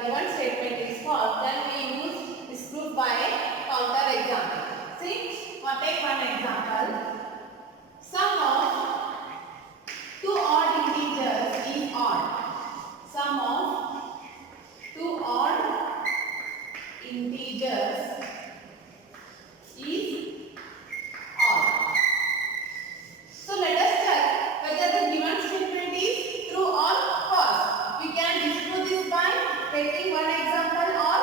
given statement is false, then we use disproof by a counter example. See, take one example. Sum of two odd integers is odd. Sum of two odd integers is odd. So let us check whether the given statement is true or false. We can disprove this by taking one example or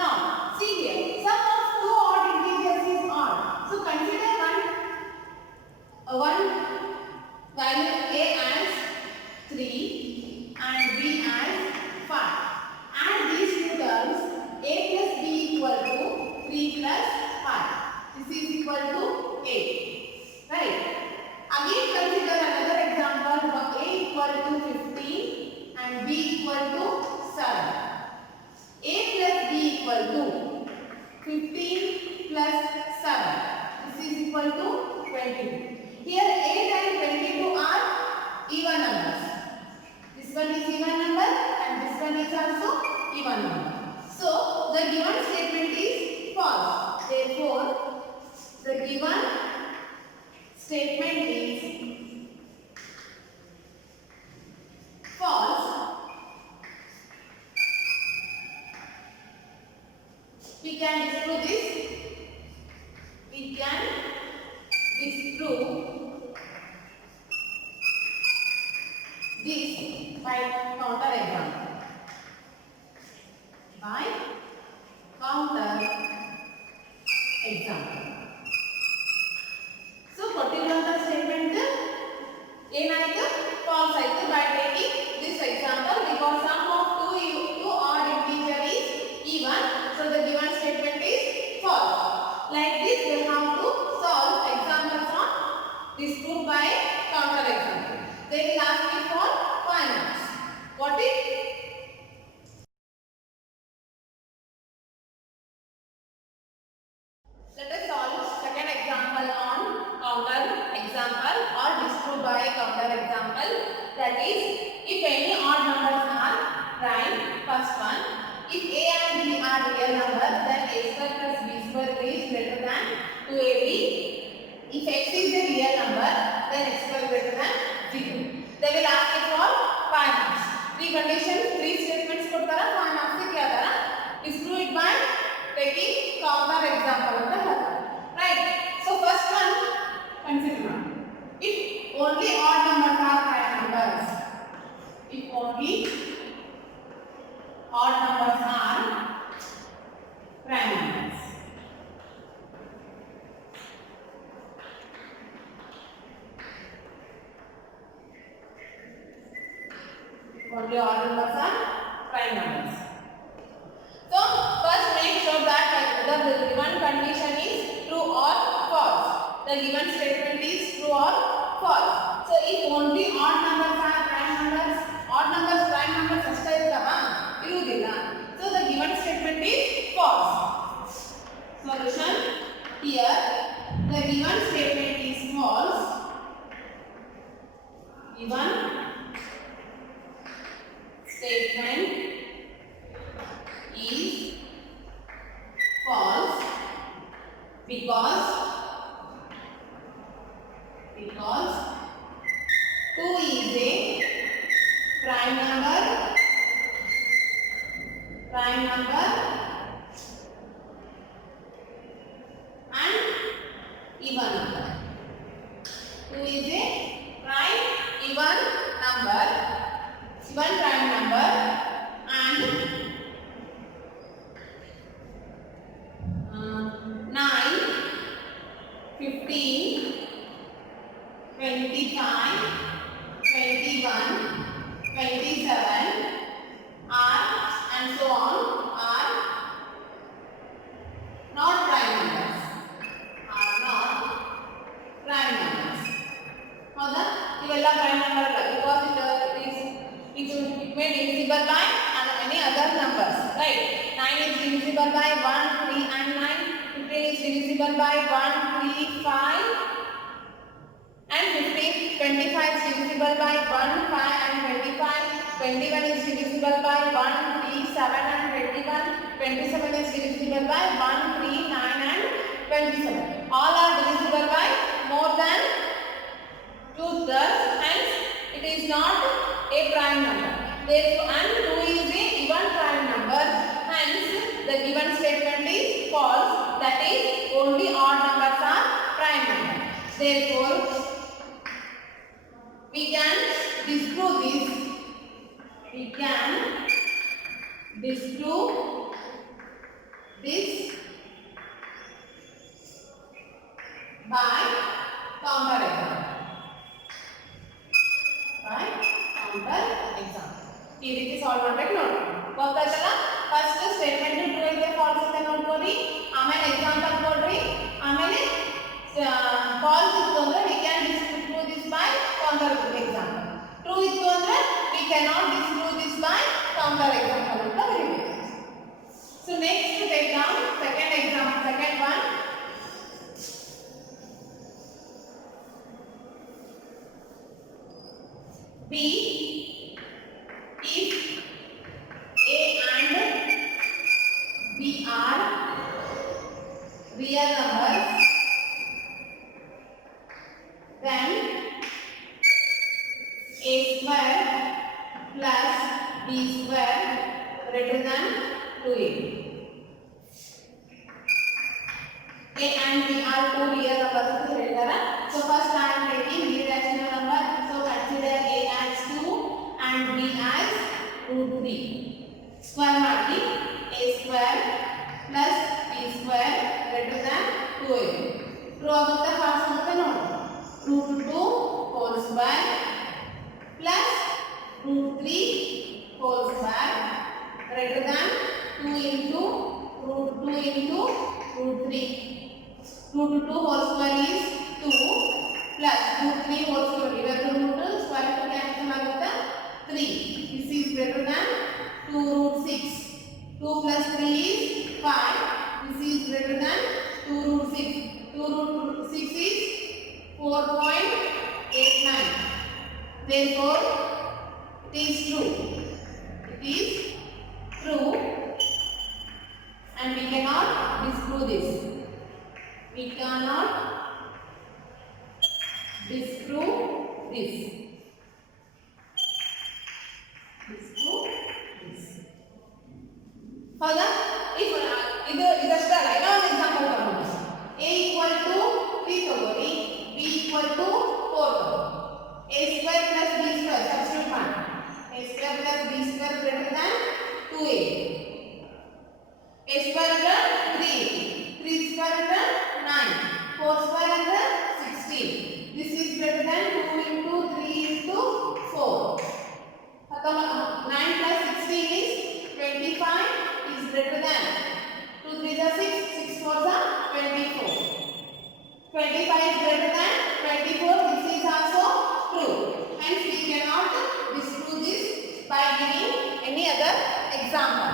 not. See here, sum of two odd integers is odd. So consider one value a as 3 and b as 5. Add these two terms, a plus b equal to 3 plus 5. This is equal to 8. Right? Again consider another example for a equal to 15 and b equal to 7. A plus b equal to 15 plus 7. This is equal to 22. Here 8 and 22 are even numbers. This one is even number and this one is also even number. So the given statement is false. Therefore, the given statement is false. We can disprove this. We can disprove this by counter example. By counter example. So particular statement ಏನಾಯಿತು false ಆಯಿತು by taking this example because sum of two odd integer is even, so the given statement is false. Like this we have to solve examples on disproof by counter example. They will ask me for 5 marks. What is? Let us solve second example on counter example or disproof by counter example. That is, if any odd numbers are prime, first one, if a and b are real numbers, then a square plus b square is greater than 2ab. If x is a real number, then x square greater than 0. They will ask you for 5 marks. Three conditions, three statements ಕೊಡ್ತಾರ 5 marks ಗೆ ಕೇಳ್ತಾರ. Disprove it by taking counter example ಅಂತ ಹೇಳ್ತಾರೆ. Right? So first one consider. If only odd numbers are prime numbers. If only odd numbers are prime numbers. Only odd numbers are prime numbers. So first make sure that whether the given condition is true or false. The given statement is true or false. So if only odd numbers are prime numbers prime numbers ಅಷ್ಟೇ ಇರ್ತವಾ ಇರುವುದಿಲ್ಲ. So the given statement is false. Solution, here the given statement is false. Given statement is false because 2 is a prime number and even number. 2 is a prime even number, even prime number and 9, 15, 25, 21, 27 are and so on are not prime numbers. ಹೌದಾ? ಇವೆಲ್ಲ prime number ಅಲ್ಲ because it made divisible by any other numbers, right? 9 is divisible by 1, 3 and 9. 15 is divisible by 1, 3, 5 and 15. 25 is divisible by 1, 5 and 25. 21 is divisible by 1, 3, 7 and 27 is divisible by 1, 3, 9 and 27. All are divisible by more than 2 thirds, hence it is not a prime number. Therefore, and 2 is a even prime number, hence the given statement is false. That is, only odd numbers are prime numbers. Therefore, we can disprove this. We can disprove this by counter example. By counter example. ಈ ರೀತಿ solve ಮಾಡಬೇಕು ನೋಡಿ. ಗೊತ್ತಾಯ್ತಲ್ಲ? First statement true ಇದೆ falls ಇದೆ ನೋಡ್ಕೊರಿ, ಆಮೇಲೆ example ಕೊಡ್ರಿ, ಆಮೇಲೆ ಫಾಲ್ಸ್ ಇತ್ತು ಅಂದ್ರೆ we can disprove this by counter example. True ಇತ್ತು ಅಂದ್ರೆ we cannot disprove this by counter example ಅಂತ ಬರೀಬೇಕು. So next to take down second example, second one. B, if A and B are real numbers, then A square plus B square greater than 2A. A and B are two real numbers to ಹೇಳ್ತಾರೆ. So first I am taking B rational number. So consider A as 2 and B as root 3. Square ಮಾಡಿ A square plus B square greater than 2A. True ಆಗುತ್ತೆ false ಆಗುತ್ತೆ ನೋಡಿ. root 2 whole square plus root 3 whole square greater than 2 into root 2 into root 3. Root 2 whole square is 2 plus root 3 whole square. Iverdu root square root cancel ಆಗುತ್ತೆ 3. This is greater than 2 root 6. 2 plus 3 is 5. This is greater than 2 root 6. 2 root 6 is 4.89. Therefore, it is true. It is true, and we cannot disprove this. We cannot disprove this. Disprove this. Further, if ಇದಷ್ಟೇ ಅಲ್ಲ, ಇನ್ನೊಂದು example ತಗೊಂಡು A equal to 3 ತಗೊಳ್ಳಿ, B equal to 4 ತಗೊಳ್ಳಿ. A square plus B square substitute ಮಾಡಿ. A square plus B square greater than 2A. A square under 3. 3 square under 9. 4 square under 16. This is greater than 2 into 3 into 4. 9 plus 16 is 25 is greater than 2 3 are 6, 6 4 are 24. 25 is greater than 24. This is also true. Hence we cannot disprove this by giving any other example.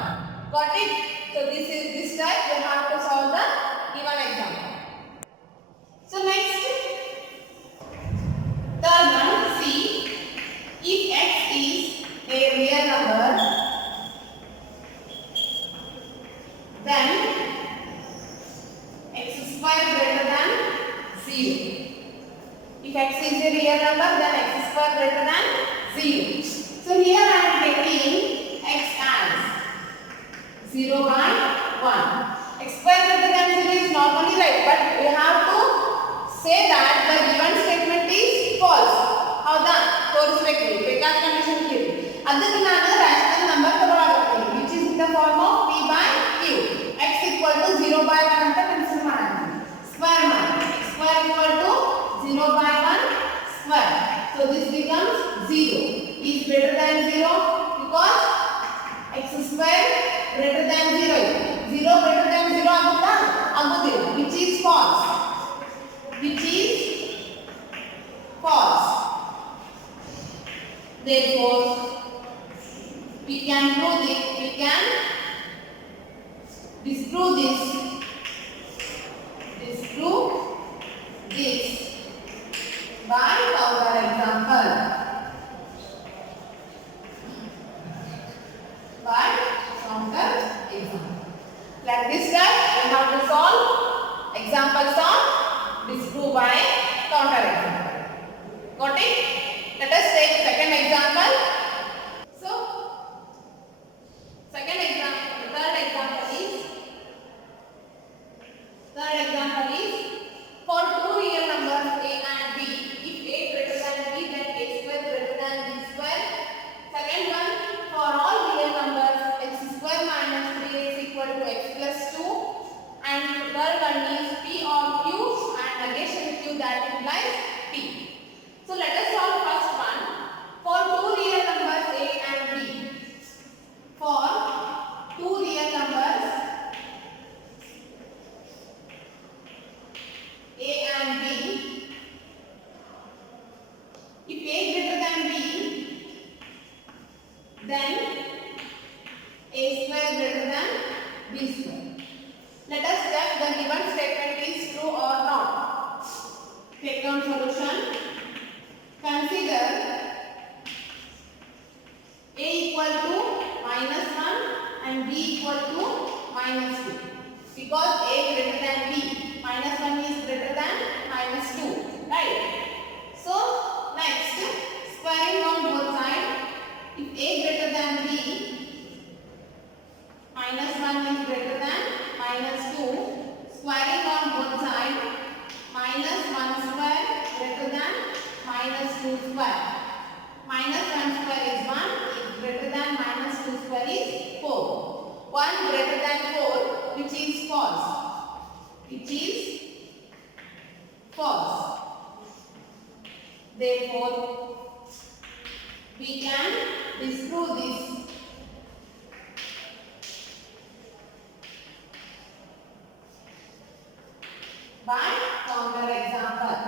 Got it? So this type you have to solve the given example. So next, third one, see, if x is a real number, then x square greater than 0. If x is a real number, then x square greater than 0. So here I am taking x as 0 by 1. X square greater than 0 is normally right, but we have to say that the given statement is false. ಹೌದಾ? ತೋರಿಸಬೇಕು, ಬೇಕಾದ condition ಕೇಳಿ. ಅದಕ್ಕೆ ನಾನು rational number ತಗೊಳ್ಳಬೇಕು, which is in the form of p by q. x equal to 0 by 1 ಅಂತ consider ಮಾಡೋಣ. Square ಮಾಡಿ. x square equal to 0 by 1 square. So this becomes 0. Is greater than 0 because x square greater than 0. 0 greater than 0 ಆಗುತ್ತಾ? ಆಗುವುದಿಲ್ಲ. Which is false. Which is false. Therefore, we can prove this. We can disprove this. Disprove this by counter example. By counter example. Like this step, we have to solve examples of disprove by counter example. Got it? Let us take second example. So, second example, third example is for two real numbers a and b, if a greater than b, then a square greater than b square. Second one, for all real numbers x square minus 3x equal to x plus 2. And third one is p or q and negation q that implies p. So let us solve first one. For two real numbers a and b. For two real numbers a and b, if a greater than b, then a square greater than b square. Let us check the given statement is true or not. Take down solution. Consider a equal to -1 and b equal to -2. Because a greater than b, -1 is greater than -2, right? So next, squaring on both sides. If a greater than b, -1 is greater than -2, squaring on both sides, -1 square greater than -2 square. -1 square is 1, is greater than -2 square is 4. 1 greater than 4, which is false. Which is false. Therefore, we can disprove this. By counter example.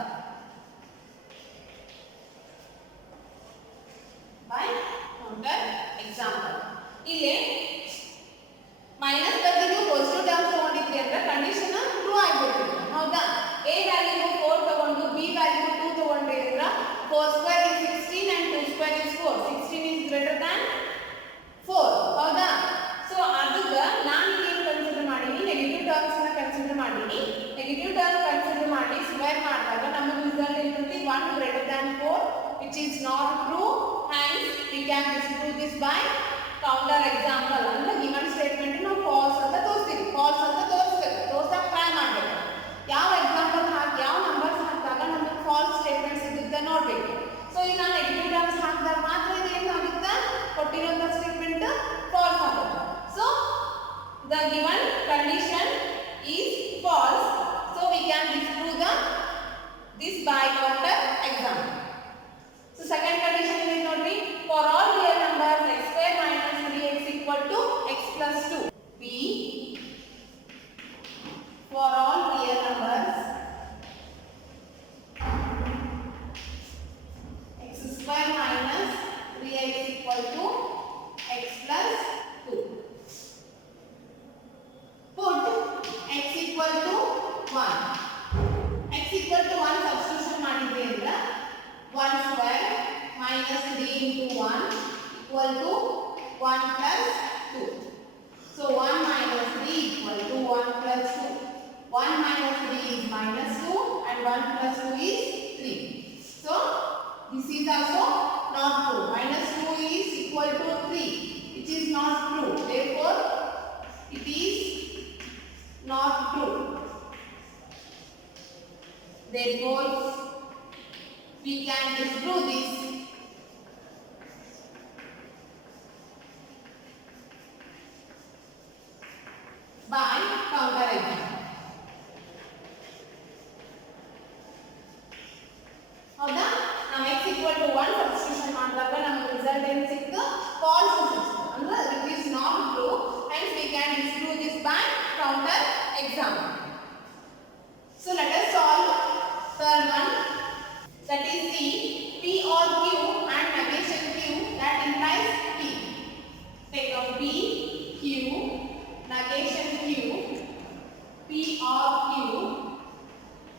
By counter example. ಇಲ್ಲಿ minus ಬದಲಿಗೆ positive terms ತಗೊಂಡಿದ್ರಿ ಅಂದ್ರೆ condition true ಆಗಿಬಿಡ್ತಿತ್ತು. ಹೌದಾ? a value 4 ತಗೊಂಡು b value 2 ತಗೊಂಡ್ರಿ ಅಂದ್ರೆ 4 square is 16 and 2 square is 4. 16 is greater than 4. ಹೌದಾ? So ಅದಕ್ಕೆ ನಾನು ಏನು ಕನ್ಸಿಡರ್ ಮಾಡೀನಿ, ನೆಗೆಟಿವ್ ಟರ್ಮ್ಸ್ ನ ಕನ್ಸಿಡರ್ ಮಾಡೀನಿ. ನೆಗೆಟಿವ್ ಟರ್ಮ್ ಕನ್ಸಿಡರ್ ಮಾಡಿ ಸ್ಕ್ವೇರ್ ಮಾಡಿದಾಗ ನಮಗೆ ರಿಸಲ್ಟ್ ಇರುತ್ತೆ 1 greater than 4, which is not true. Hence we can disprove this by counter example. ಅಂದ್ರೆ given statement ನಾವು false ಅಂತ ತೋರಿಸ್ತೀವಿ. false ಅಂತ ತೋರಿಸಬೇಕು, ತೋರಿಸಕ್ಕೆ ಟ್ರೈ ಮಾಡಬೇಕು. ಯಾವ ಎಕ್ಸಾಂಪಲ್ ಹಾಕಿ ಯಾವ ನಂಬರ್ಸ್ ಹಾಕಿದಾಗ ನಮಗೆ false statement ಸಿಗುತ್ತೆ ನೋಡಬೇಕು. ಸೊ ಈಗ ನಾನು ನೆಗೆಟಿವ್ ಟರ್ಮ್ಸ್ ಹಾಕಿದಾಗ ಮಾತ್ರ ಇದು ಏನಾಗುತ್ತೆ, ಕೊಟ್ಟಿರುವಂತ ಸ್ಟೇಟ್ಮೆಂಟ್ false ಆಗುತ್ತೆ. So the given condition is false, so we can disprove this by counter example. So second condition is notri, for all real numbers x square minus 3x equal to x plus 2. P for all real numbers x square minus 3x equal to x plus 2. Put x equal to 1. X equal to 1 substitution ಮಾಡಿದ್ವಿ ಅಂದ್ರೆ 1 square minus 3 into 1 equal to 1 plus 2. So 1 minus 3 equal to 1 plus 2. 1 minus 3 is minus 2 and 1 plus 2 is 3. So this is also not true. Minus 2 is equal to 3, which is not true. Therefore, it is not true. Therefore, we can disprove this by counter example. ಹೌದಾ? ನಾವು x equal to 1 substitution ಮಾಡಿದಾಗ ನಮಗೆ result ಏನು ಸಿಕ್ತು? false ಸಿಕ್ತು. ಅಂದ್ರೆ it is not true. Hence we can disprove this by counter example. So let us solve third one. That is C, P or Q and negation Q that implies P. Take out P, Q, negation Q, P or Q,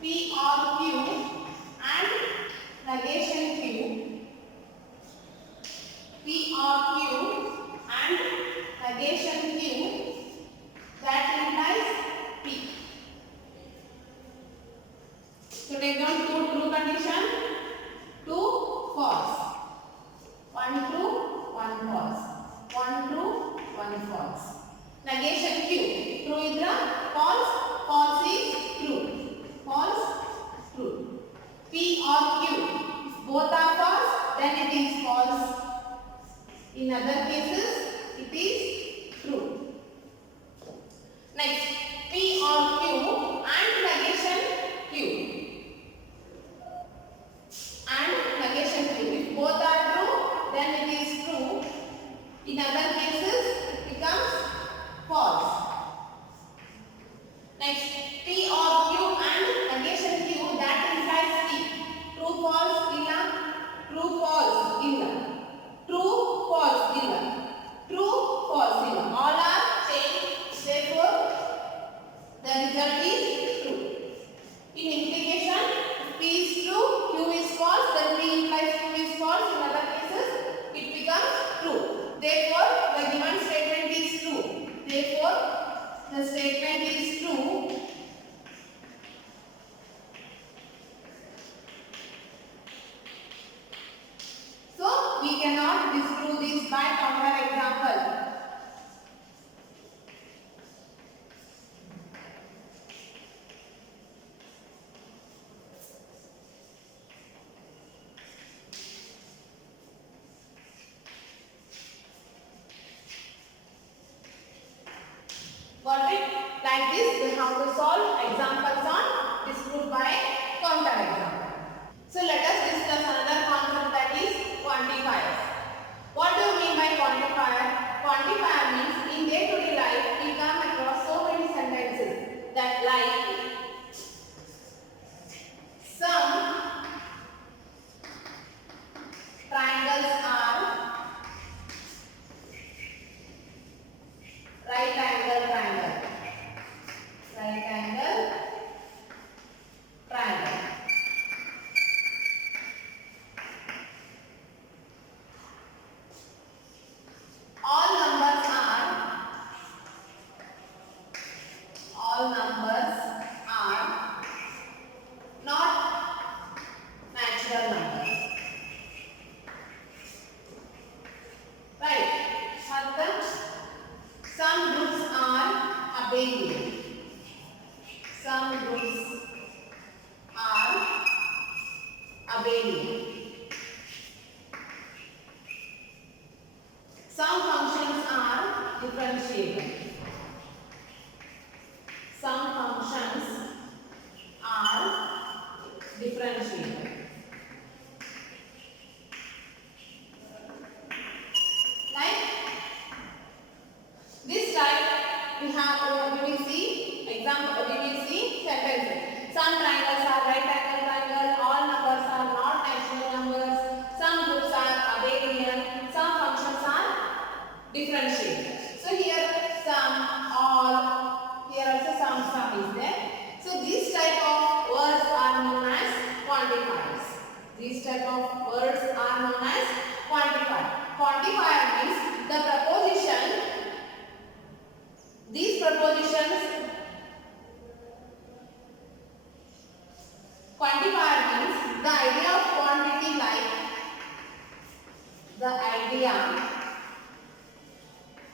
P or Q and negation Q, P or Q and negation Q that implies false. Negation Q. True is the false. False is true. False, true. P or Q. If both are false, then it is false. In other cases, it is true. Next, P or Q and negation Q. And negation Q. If both are true, then it is true. In other cases, it becomes false. Next, P or Q and negation Q that implies P. True, false, illa. True, false, illa. True, false, illa. True, false, illa. All are same. Therefore, the result is true. In implication, if P is true, Q is false, then P implies Q is false. In other cases, it becomes true. Therefore, the given statement is true. Therefore, the statement is true. So, we cannot disprove this by counter example. Got it? Like this, we have to solve examples on disproof by counter example. So let us discuss another concept, that is quantifiers. What do you mean by quantifier? Quantifier means in day-to-day life we come across so many sentences that like some triangles are right angle triangle. Right angle triangle. All numbers are not natural numbers. Right. Some groups are abelian. Some groups are abelian. Some functions are differentiable. Some functions are differentiable. Like this type, we will see example. We will see sentences. Some triangles are right angle triangle. All numbers are not natural numbers. Some groups are abelian. Some functions are differentiable. So here some, all, here also some is there. So these type of words are known as quantifiers. These type of words are known as quantifier. Quantifier means the proposition. These propositions. Quantifier means the idea of quantity, like the idea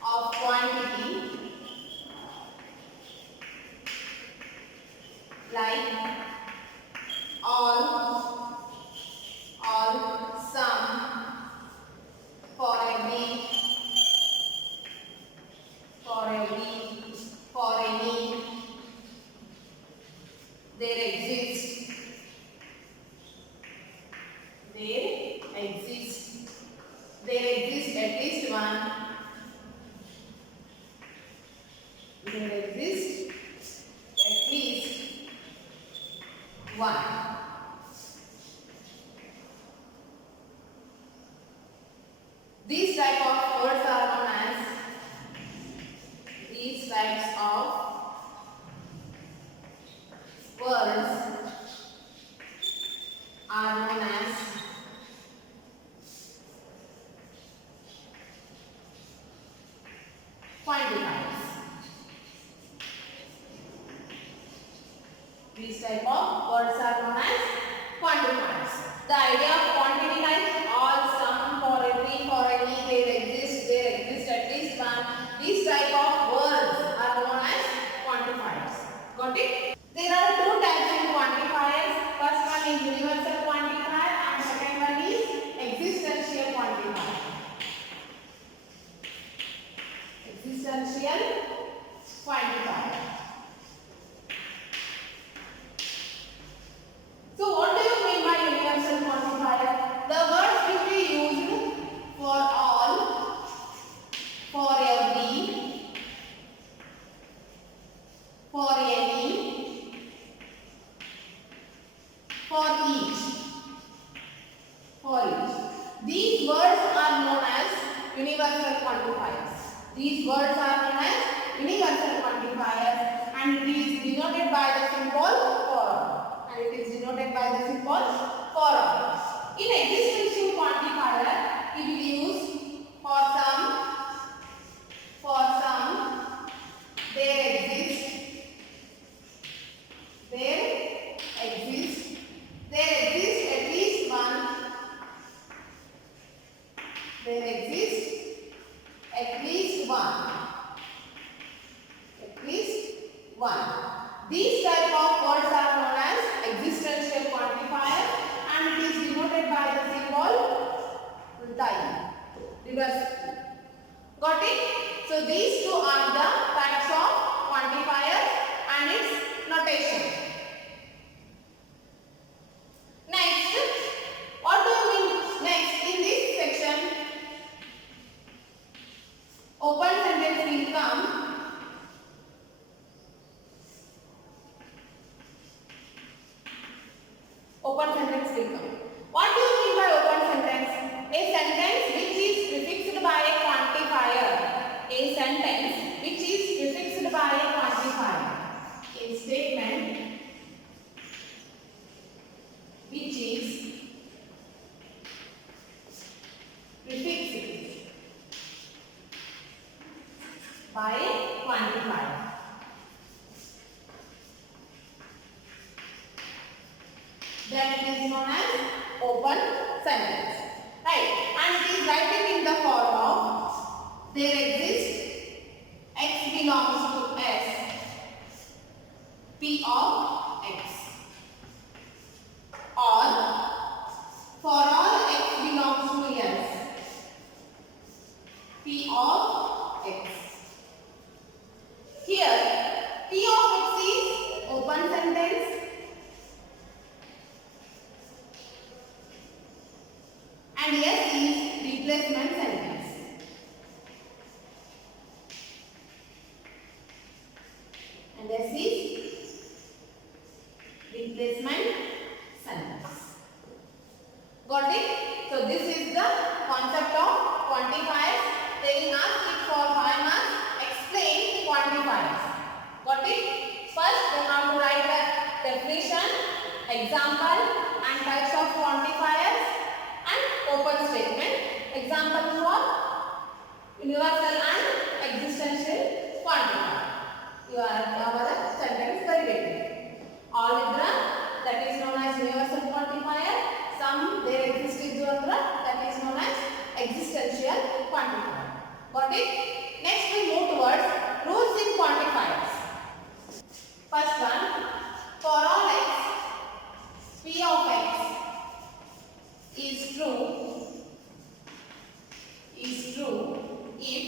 of quantity, like all, some, for a week, for any, there exists at least one, there exists at least one. These type of words are known as, these types of words are known as quantifiers. These type of words are known as quantifiers. The idea of quantity, like all, some, for every, for any, there exists at least one. These existential quantifier. So what do you mean by universal quantifier? The words will be used for all, for every, for any, for each, for each. These words are known as universal quantifiers. These words are known as universal quantifiers, and it is denoted by the symbol for. And it is denoted by the symbol for. In existential quantifier, we will use for some, there exist, at least one, there exists at least one, These type of words are known as existential quantifiers, and it is denoted by the symbol time. Reverse. Got it? So these two are the types of quantifiers and its notation. Next, what do you mean next in this section? Open sentence will come. Open sentence will come. What do you mean by open sentence? A sentence which is prefixed by a quantifier. A sentence which is prefixed by a quantifier. A statement which is prefixed by a quantifier. That is known as open sentence. Right? And it is written in the form of there exists x belongs to s, p of x. Or for all x belongs to s, p of x. Here, p of x is open sentence. And S is replacement sentence. And S is replacement sentence. Got it? So this is the concept of quantifiers. They will ask it for 5 marks. Explain quantifiers. Got it? First, we have to write the definition, example, and types of quantifiers, and open statement. Example for universal and existential quantifier. You have a sentence derivative. Algebra, that is known as universal quantifier. Some there exists in algebra, that is known as existential quantifier. Got it? Next we move towards rules in quantifiers. First one, for all x, p of x is true if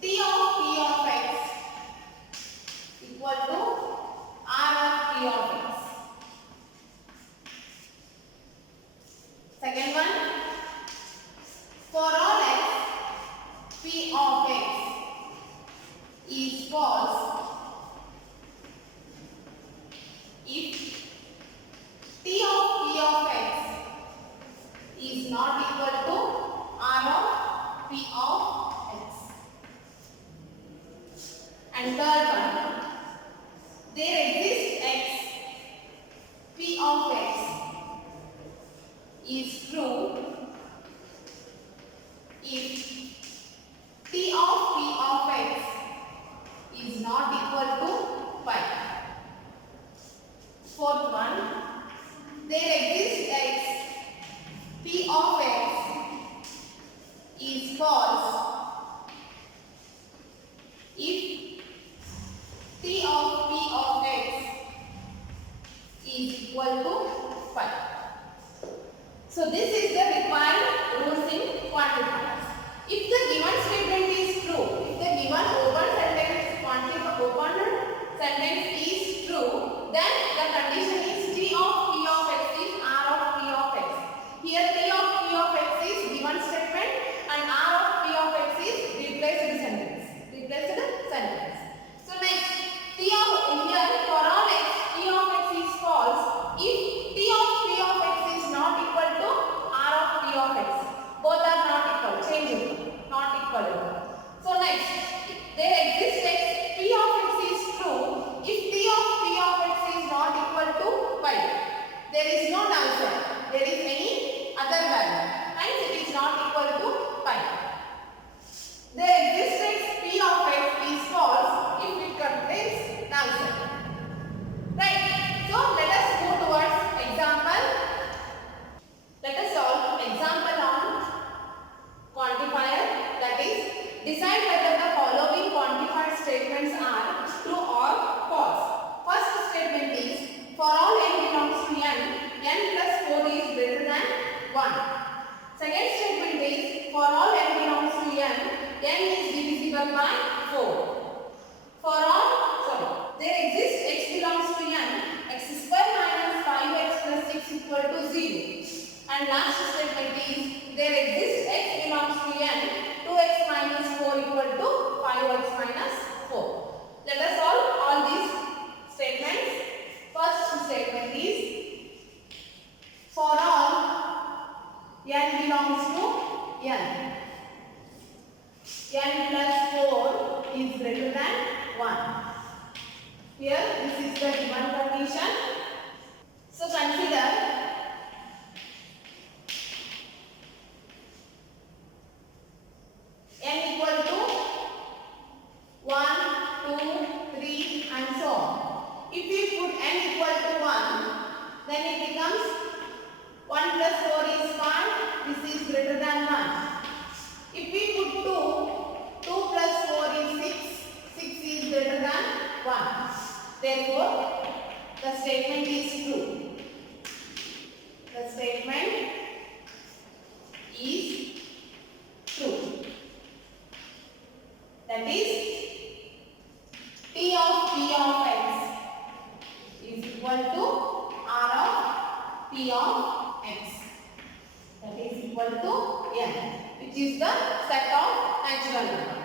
t of p of x equal to r of p of x. Second one, for all x, p of x is false if t of p of x is not equal to r of p of x. And third one, there exists x, p of x is true if t of p of x is not equal to pi. Fourth one, there exists x, p of x is false if divisible by 4. For all, there exists x belongs to n, x square minus 5x plus 6 equal to 0. And last statement is, there exists x belongs to n, 2x minus 4 equal to 5x minus 4. Let us solve all these statements. First statement is, for all n belongs to n, n plus 4 is greater than 1. Here, this is the given condition. So, consider n equal to 1, 2, 3 and so on. If we put n equal to 1, then it becomes 1 plus 4 is 5. This is greater than 1. If we put 2, 2 plus 4 is 6. 6 is greater than 1. Therefore, the statement is true. The statement is true. That is, T of P of x is equal to R of P of x. That is equal to n, which is the set of natural number.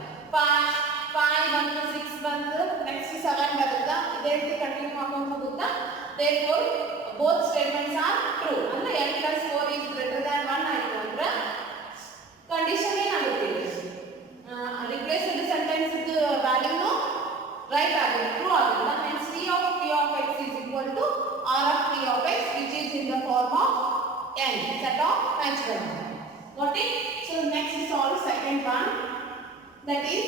5 ಬಂತು 6 ಬಂತು next 7 ಬರುತ್ತಾ ಇದೇ ರೀತಿ continue ಮಾಡ್ಕೊಂಡು ಹೋಗುತ್ತಾ. Therefore both statements are true. ಅಂದ್ರೆ n plus 4 is greater than 1 ಆಯಿತು ಅಂದ್ರೆ ಕಂಡೀಷನ್ ಏನಾಗುತ್ತೆ, ರಿಪ್ಲೇಸ್ಡ್ ಸೆಂಟೆನ್ಸ್ ವ್ಯಾಲ್ಯೂನು ರೈಟ್ ಆಗುತ್ತೆ, ಟ್ರೂ ಆಗುತ್ತೆ. Hence T of P of x is equal to R of P of x, which is in the form of n, set of natural number. Got it? So next solve second one. That is,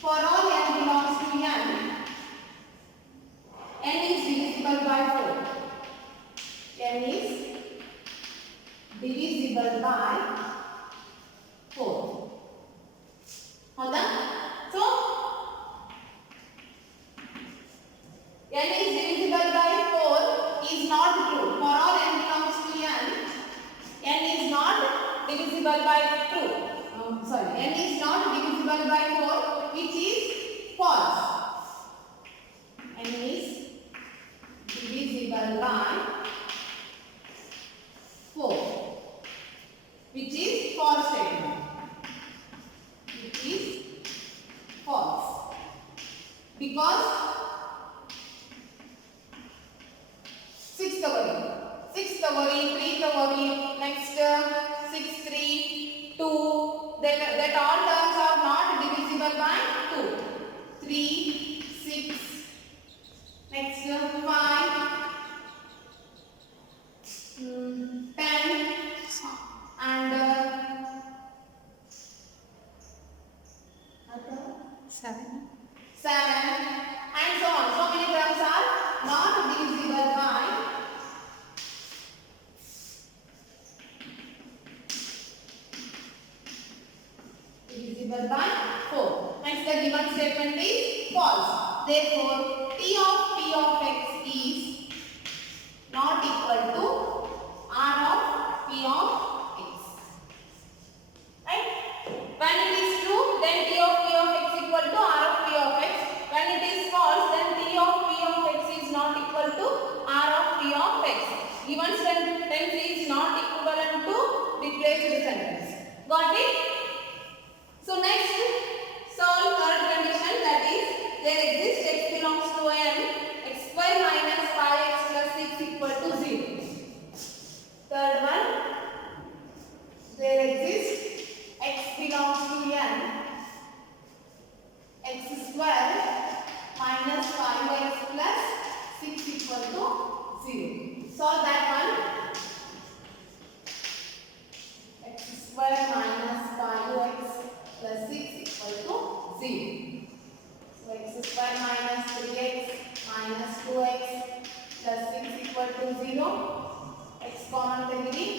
for all n belongs to n, n is divisible by 4. n is divisible by 4. ಹೌದಾ? So, n is divisible by 4 is not true. For all n belongs to n is not divisible by 2. N is not divisible by 4, which is false. N is divisible by 4, which is false statement. Which is false. Because 6th worry, 3th worry, next 6, 3, 2, that all terms are not divisible by 2. 3, 6, next 5, 10 and 7 and so on. So many terms are not divisible by divisible by 4. Hence the given statement is false. Therefore, T of P of x is not equal to R of P of x. Right? When it is true, then T of P of x equal to R of P of x. When it is false, then T of P of x is not equal to R of P of x. Given sentence is not equivalent to replaced sentence. Got it? So next, solve third condition, that is, there exists x belongs to n, x square minus 5x plus 6 equal to 0. Third one, there exists x belongs to n, x square minus 5x plus 6 equal to 0. Solve that one. X square minus 5x plus 6 equal to 0. So x square minus 3x minus 2x plus 6 equal to 0. X common degree,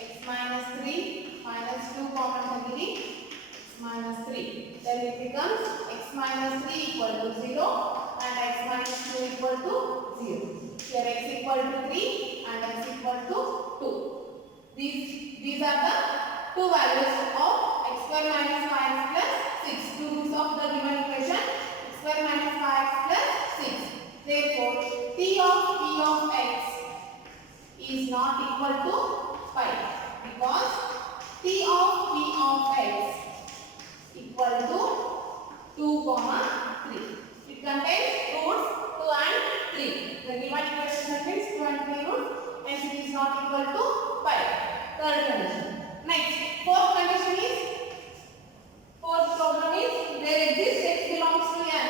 x minus 3 minus 2 common degree, x minus 3. Then it becomes x minus 3 equal to 0 and x minus 2 equal to 0. Here x equal to 3 and x equal to 2. These are the two values of x square minus 5x plus 6. Two roots of the given equation, x square minus 5x plus 6. Therefore, T of x is not equal to 5 because T of x equal to 2, 3. It contains roots 2 and 3. The given equation contains 2 and 3 roots, and it is not equal to 5. Third condition. Next, fourth condition is, fourth problem is, there exists x belongs to n.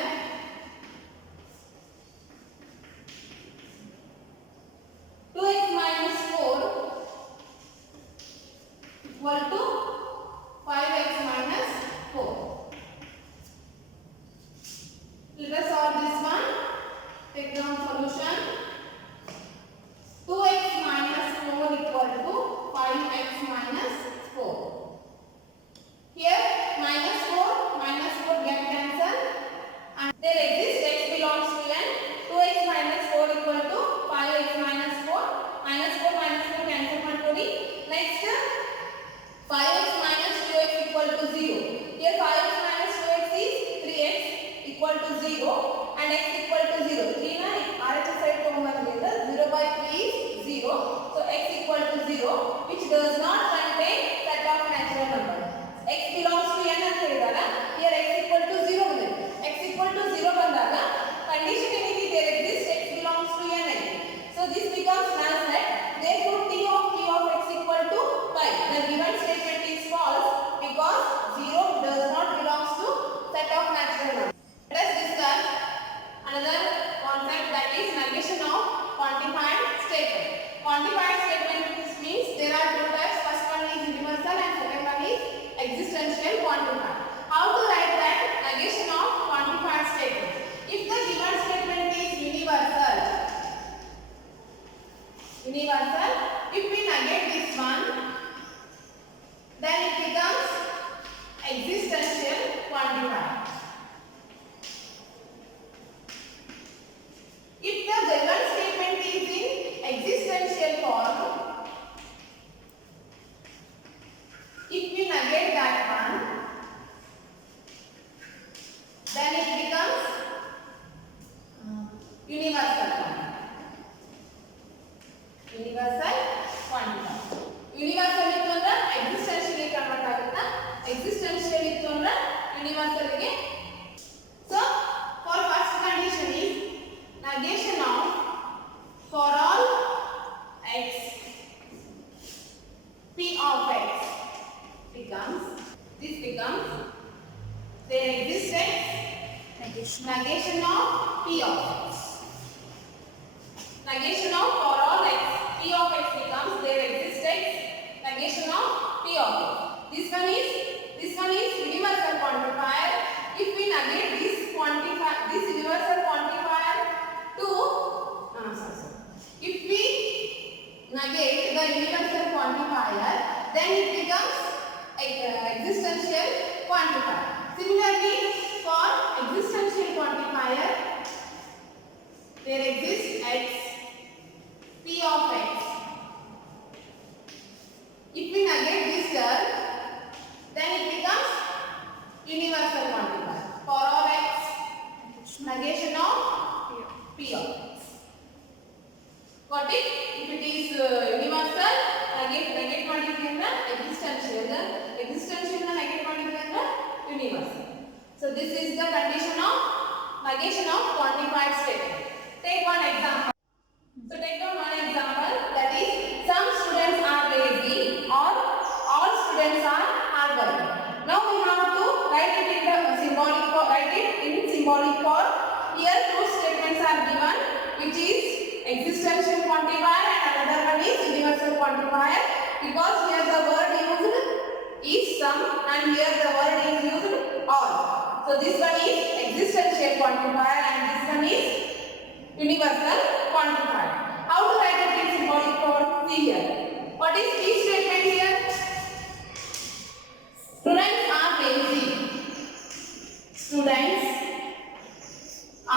Equal to 5x minus 4. Let us solve this one. Take down solution. 2x minus 4 equal to 5x minus 4. Here minus 4 get cancelled, and there exists x belongs to n. 2x minus 4 equal to 5x minus 4. Minus 4 cancel ಮಾಡ್ಕೊಳ್ಳಿ. Next 5x minus 2x equal to 0. Here 5x minus 2x is 3x equal to 0 and x equal to 0. 3 na RHS side ತಗೊಂಡ್ಬಂದ್ರಿಂದ 0 by 3 is 0. So x equal to 0, which does not contain set of natural number. X belongs to n ಅಂತ ಹೇಳಿದಾಗ here x equal to 0 ಬಂದಿದೆ. x equal to 0 ಬಂದಾಗ condition ಏನಿದೆ, there exists x belongs to n ಐತಿ. So this becomes null set. Therefore T of x equal to 5. The given statement is false because 0 does not belongs to set of natural numbers. Let us discuss another concept, that is negation of quantified statement. Quantified statement means there are two types. First one is universal and second one is existential quantifier. How to write that negation of quantified statement? If the given statement is universal, if we negate this one, then it becomes existential quantifier. If the given statement is in existential form, if we negate that one, then it becomes universal quantifier. Universal quantifier. Universal ಇತ್ತು ಅಂದ್ರೆ existential ಗೆ convert ಆಗುತ್ತಾ, existential ಇತ್ತು ಅಂದ್ರೆ universal ಗೆ. So for first condition is negation of for all x p of x becomes, this becomes there exists x negation of p of x. Negation of for all x p of x becomes there exists x negation of p of x. This one is universal quantifier. If we negate this quantifier, this universal quantifier to if we negate the universal quantifier, then it becomes existential quantifier. Similarly, for existential quantifier, there exists x p of x. If we negate this term, then it becomes universal quantifier. For all x, negation of p of x. Got it? If it is universal, negate ಮಾಡಿದ್ವಿ ಅಂದ್ರೆ existential na negate ಮಾಡಿದ್ವಿ ಅಂದ್ರೆ universal. So this is the condition of negation of quantified statement. Take one example. So take down one example, that is some students are lazy or all students are hardworking. Now we have to write it in the symbolic form. Write it in symbolic form. Here two statements are given, which is existential quantifier and another one is universal quantifier, because here the word used is some and here the word is used all. So this one is existential quantifier and this one is universal quantifier. How to write it in symbolic form? See here. What is key statement here? Students are lazy. Students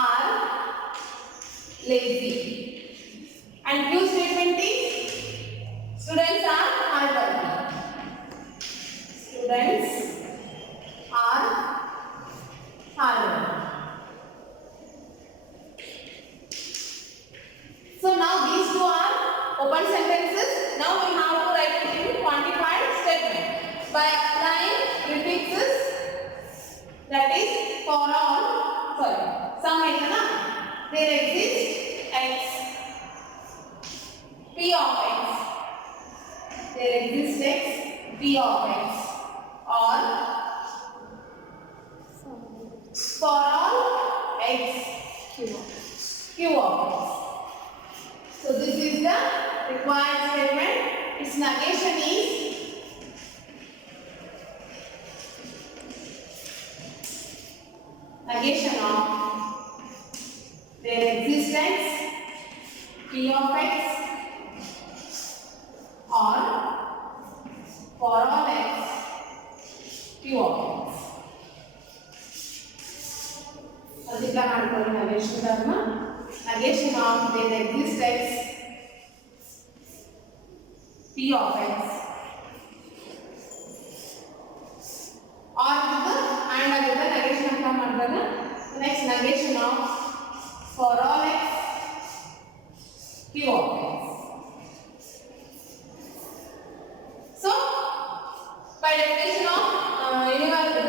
are lazy. And Q statement is students are hardworking. Students are for all, sorry, sum idena, there exists x, p of x, there exists x, p of x, or for all x, q of x. So this is the required statement. Its negation is negation of their existence p of x or for all x q of x. ಅದಕ್ಕೆ ಮಾಡ್ಕೊಳ್ಳಿ negation term. Negation of their existence p of x or with the and agada negation ಅಂತ ಮಾಡಿದಾಗ next negation of for all x q of x. So by definition of universal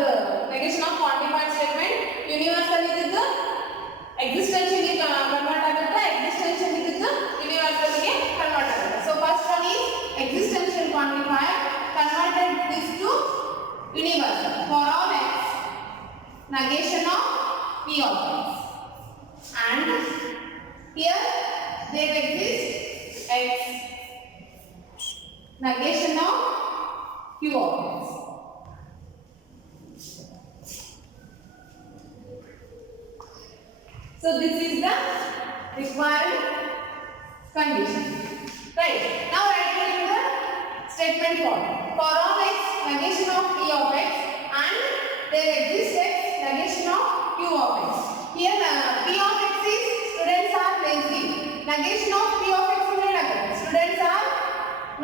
negation of quantified statement, universal is the existential ಗೆ convert ಆಗುತ್ತೆ, existential is the universal ಗೆ convert ಆಗುತ್ತೆ. So first one is existential quantifier converted this to universal for all x, negation of p of x, and here there exists x, negation of q of x. So this is the required condition, right? Now write it in the statement form. For all x, negation of p of x, and there exists x, negation of q of x. Here p of x is students are lazy. Negation of p of x is students are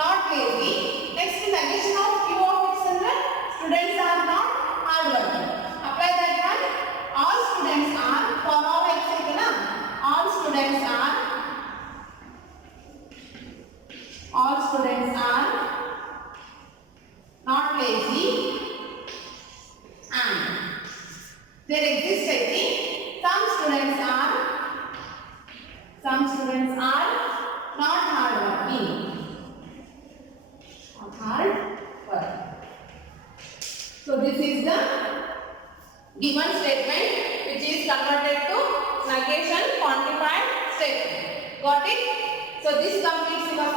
not lazy. Next negation of q of x is students are not hardworking. Apply that one. All students are for all x ikana. All students are not lazy, and there exists I think some students are not hardworking. So this is the given statement which is converted to negation quantified statement. Got it? So this completes your